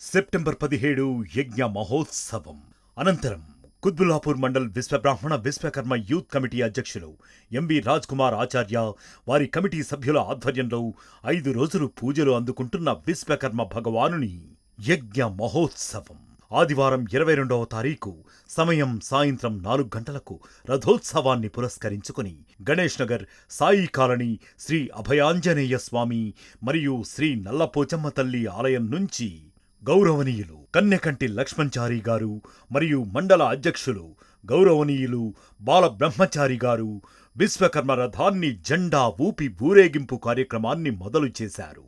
September పదిహేడు యజ్ఞ మహోత్సవం. అనంతరం కుద్బులాపూర్ మండల్ విశ్వబ్రాహ్మణ విశ్వకర్మ యూత్ కమిటీ అధ్యక్షులు ఎంవి రాజ్ కుమార్ ఆచార్య వారి కమిటీ సభ్యుల ఆధ్వర్యంలో ఐదు రోజులు పూజలు అందుకుంటున్న విశ్వకర్మ భగవానుని యజ్ఞ మహోత్సవం. ఆదివారం ఇరవై రెండవ తారీఖు సమయం సాయంత్రం నాలుగు గంటలకు రథోత్సవాన్ని పురస్కరించుకుని గణేష్ నగర్ సాయి కాలనీ శ్రీ అభయాంజనేయ స్వామి మరియు శ్రీ నల్లపోచమ్మ తల్లి ఆలయం నుంచి గౌరవనీయులు కన్నెకంటి లక్ష్మణచారి గారు మరియు మండల అధ్యక్షులు గౌరవనీయులు బాల బ్రహ్మచారి గారు విశ్వకర్మ రథాన్ని జెండా ఊపి ఊరేగింపు కార్యక్రమాన్ని మొదలు చేశారు.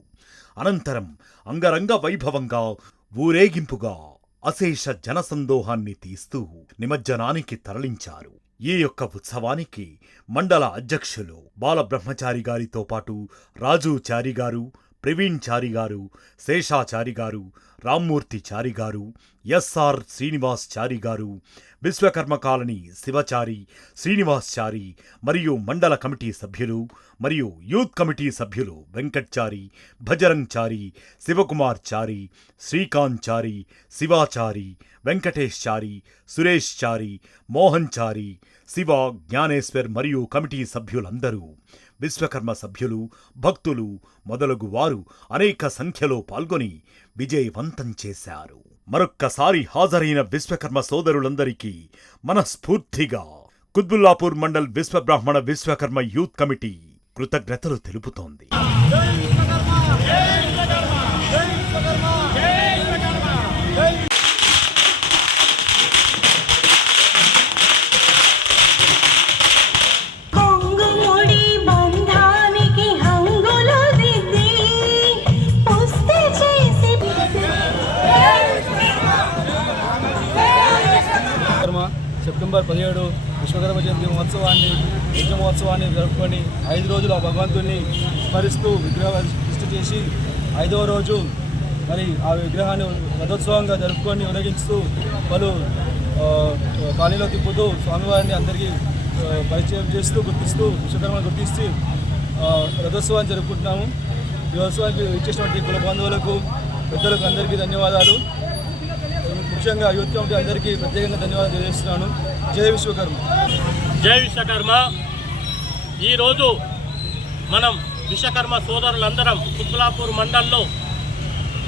అనంతరం అంగరంగ వైభవంగా ఊరేగింపుగా అశేష జనసందోహాన్ని తీస్తూ నిమజ్జనానికి తరలించారు. ఈ యొక్క ఉత్సవానికి మండల అధ్యక్షులు బాలబ్రహ్మచారి గారితో పాటు రాజు చారి గారు ప్రవీణ్ చారి గారు శేషాచారి గారు రామ్మూర్తి చారి గారు ఎస్ఆర్ శ్రీనివాస్ చారి గారు విశ్వకర్మ కాలనీ శివచారి శ్రీనివాస్ చారి మరియు మండల కమిటీ సభ్యులు మరియు యూత్ కమిటీ సభ్యులు వెంకట్ చారి భజరంగ్ చారి శివకుమార్ చారి శ్రీకాంత్ చారి శివాచారి వెంకటేష్ చారి సురేష్ చారి మోహన్ చారి శివ జ్ఞానేశ్వర్ మరియు కమిటీ సభ్యులందరూ విశ్వకర్మ సభ్యులు భక్తులు మొదలగు వారు అనేక సంఖ్యలో పాల్గొని విజయవంతం చేశారు. మరొక్కసారి హాజరైన విశ్వకర్మ సోదరులందరికీ మనస్ఫూర్తిగా కుత్బుల్లాపూర్ మండల్ విశ్వబ్రాహ్మణ విశ్వకర్మ యూత్ కమిటీ కృతజ్ఞతలు తెలుపుతోంది. సెప్టెంబర్ పదిహేడు విశ్వకర్మ జయంతి మహోత్సవాన్ని యజ్ఞ మహోత్సవాన్ని జరుపుకొని ఐదు రోజులు ఆ భగవంతుని స్మరిస్తూ విగ్రహ ప్రతిష్ఠ చేసి ఐదవ రోజు మరి ఆ విగ్రహాన్ని రథోత్సవంగా జరుపుకొని ఊరేగిస్తూ పలు కాలనీలో తిప్పుతూ స్వామివారిని అందరికీ పరిచయం చేస్తూ గుర్తిస్తూ విశ్వకర్మను గుర్తిస్తూ రథోత్సవాన్ని జరుపుకుంటున్నాము. ఈ ఉత్సవానికి ఇచ్చేసినటువంటి కుల బంధువులకు పెద్దలకు అందరికీ ధన్యవాదాలు. ముఖ్యంగా యూత్ కమిటీ అందరికీ ప్రత్యేకంగా ధన్యవాదాలు తెలియజేస్తున్నాను. జై విశ్వకర్మ. జై విశ్వకర్మ. ఈరోజు మనం విశ్వకర్మ సోదరులందరం కుత్బులాపూర్ మండల్లో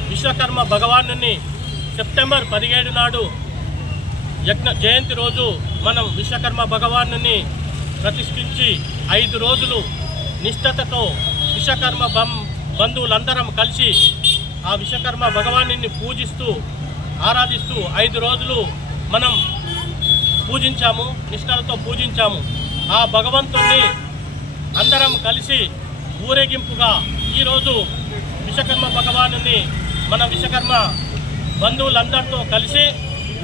విశ్వకర్మ భగవాను సెప్టెంబర్ పదిహేడు నాడు యజ్ఞ జయంతి రోజు మనం విశ్వకర్మ భగవాను ప్రతిష్ఠించి ఐదు రోజులు నిష్ఠతతో విశ్వకర్మ బం బంధువులందరం కలిసి ఆ విశ్వకర్మ భగవాను పూజిస్తూ ఆరాధిస్తూ ఐదు రోజులు మనం పూజించాము నిష్ఠలతో పూజించాము. ఆ భగవంతుణ్ణి అందరం కలిసి ఊరేగింపుగా ఈరోజు విశ్వకర్మ భగవాను మన విశ్వకర్మ బంధువులందరితో కలిసి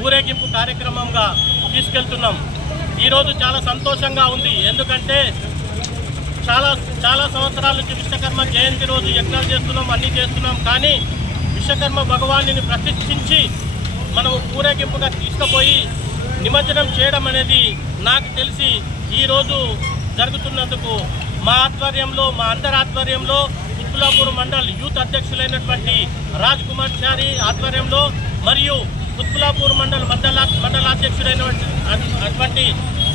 ఊరేగింపు కార్యక్రమంగా తీసుకెళ్తున్నాం. ఈరోజు చాలా సంతోషంగా ఉంది. ఎందుకంటే చాలా చాలా సంవత్సరాల నుంచి విశ్వకర్మ జయంతి రోజు యజ్ఞాలు చేస్తున్నాం అన్నీ చేస్తున్నాం. కానీ విశ్వకర్మ భగవాన్ని ప్రతిష్ఠించి మనం ఊరేగింపుగా తీసుకుపోయి నిమజ్జనం చేయడం అనేది నాకు తెలిసి ఈరోజు జరుగుతున్నందుకు మా ఆధ్వర్యంలో మా అందరి ఆధ్వర్యంలో కుత్బులాపూర్ మండల్ యూత్ అధ్యక్షులైనటువంటి రాజ్ కుమార్ చారి ఆధ్వర్యంలో మరియు కుత్బులాపూర్ మండల్ మండల మండలాధ్యక్షుడైనటువంటి అటువంటి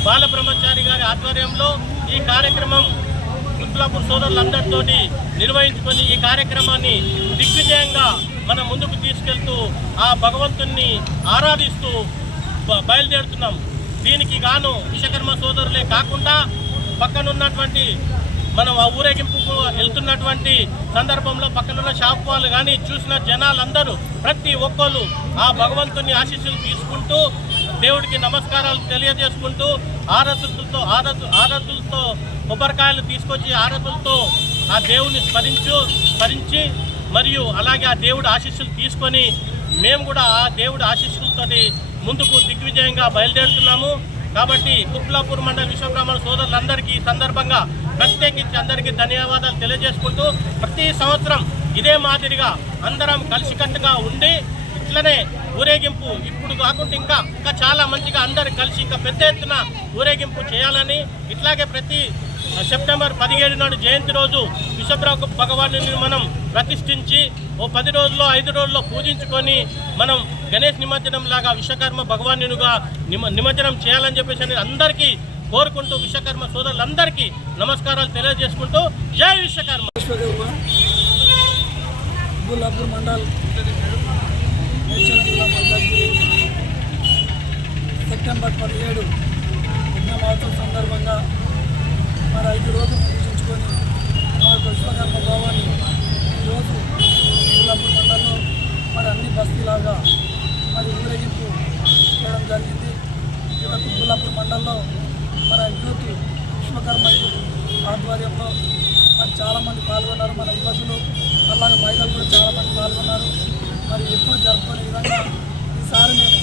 బాలబ్రహ్మచారి గారి ఆధ్వర్యంలో ఈ కార్యక్రమం కుత్బులాపూర్ సోదరులందరితో నిర్వహించుకొని ఈ కార్యక్రమాన్ని దిగ్విజయంగా మనం ముందుకు తీసుకెళ్తూ ఆ భగవంతుణ్ణి ఆరాధిస్తూ బయలుదేరుతున్నాం దీనికి గాను విశ్వకర్మ సోదరులే కాకుండా పక్కనున్నటువంటి మనం ఆ ఊరేగింపుకు వెళ్తున్నటువంటి సందర్భంలో పక్కనున్న షాప్ వాళ్ళు కానీ చూసిన జనాలందరూ ప్రతి ఒక్కరు ఆ భగవంతుని ఆశీస్సులు తీసుకుంటూ దేవుడికి నమస్కారాలు తెలియజేసుకుంటూ ఆరతులతో ఆరతు ఆరతులతో కొబ్బరికాయలు తీసుకొచ్చి ఆరతులతో ఆ దేవుని స్మరించు స్మరించి మరియు అలాగే ఆ దేవుడి ఆశీస్సులు తీసుకొని మేము కూడా ఆ దేవుడి ఆశీస్సులతోటి ముందుకు దిగ్విజయంగా బయలుదేరుతున్నాము. కాబట్టి కుప్లాపూర్ మండల విశ్వబ్రాహ్మణ సోదరులందరికీ ఈ సందర్భంగా ప్రత్యేకించి అందరికీ ధన్యవాదాలు తెలియజేసుకుంటూ ప్రతి సంవత్సరం ఇదే మాదిరిగా అందరం కలిసికట్టుగా ఉండి ఇట్లనే ఊరేగింపు ఇప్పుడు కాకుండా ఇంకా ఇంకా చాలా మంచిగా అందరు కలిసి ఇంకా పెద్ద ఎత్తున ఊరేగింపు చేయాలని ఇట్లాగే ప్రతి సెప్టెంబర్ పదిహేడు నాడు జయంతి రోజు విశ్వబ్ర భగవాను మనం ప్రతిష్ఠించి ఓ పది రోజుల్లో ఐదు రోజుల్లో పూజించుకొని మనం గణేష్ నిమజ్జనం లాగా విశ్వకర్మ భగవానునిగా నిమ నిమజ్జనం చేయాలని చెప్పేసి అని అందరికీ కోరుకుంటూ విశ్వకర్మ సోదరులందరికీ నమస్కారాలు తెలియజేసుకుంటూ జై విశ్వకర్మ. బుల్లాపూర్ మండల్ సెప్టెంబర్ పదిహేడు యజ్ఞ మహోత్సవం సందర్భంగా మరి ఐదు రోజులు పూజించుకొని యొక్క విశ్వకర్మ భావాన్ని ఈరోజు బుల్లాపూర్ మండలంలో మరి అన్ని బస్తీలాగా మరి ఊరేగింపు చేయడం జరిగింది ఇక్కడ కుబ్బుల్లాపూర్ మండలంలో మన యూత్ విశ్వకర్మ యూత్ ఆధ్వర్యంలో మరి చాలామంది పాల్గొన్నారు మన యువకులు అలాగే మహిళలు కూడా చాలామంది పాల్గొన్నారు మరి ఎప్పుడు జరుపుకునే విధంగా ఈసారి మేము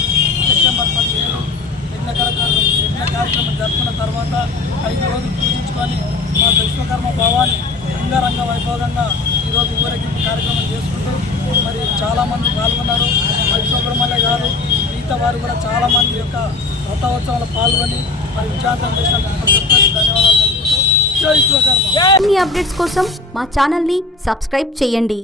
సెప్టెంబర్ పదిహేను యజ్ఞ కార్యక్రమం యజ్ఞ కార్యక్రమం జరుపుకున్న తర్వాత ఐదు రోజులు పూజించుకొని విశ్వకర్మ భావాన్ని రంగరంగ వైభవంగా ఈరోజు ఊరేగింపు కార్యక్రమం చేసుకుంటూ మరి చాలామంది పాల్గొన్నారు. విశ్వకర్మలే కాదు మిగతా వారు కూడా చాలామంది యొక్క రథోత్సవాలు పాల్గొని మరి విజయాంతం చేసిన ధన్యవాదాలు తెలుపుతూ విశ్వకర్మ. అన్ని అప్డేట్స్ కోసం మా ఛానల్ని సబ్స్క్రైబ్ చేయండి.